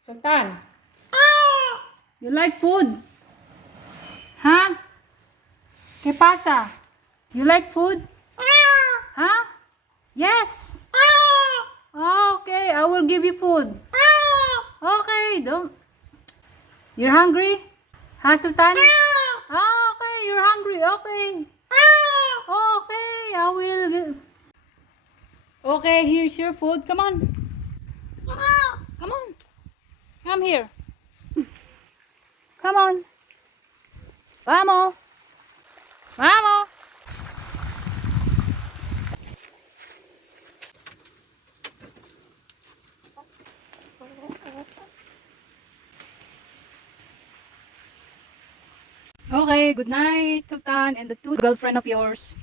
Sultan, you like food? Huh? ¿Qué pasa? You like food? Huh? Yes. Okay, I will give you food. Okay, don't. You're hungry? Huh, Sultan? Okay, you're hungry. Okay. Okay, I will. Okay, here's your food. Come on. Come on. Come here. Come on. Vamos. Vamos. Okay, good night, Sultan, and the two girlfriend of yours.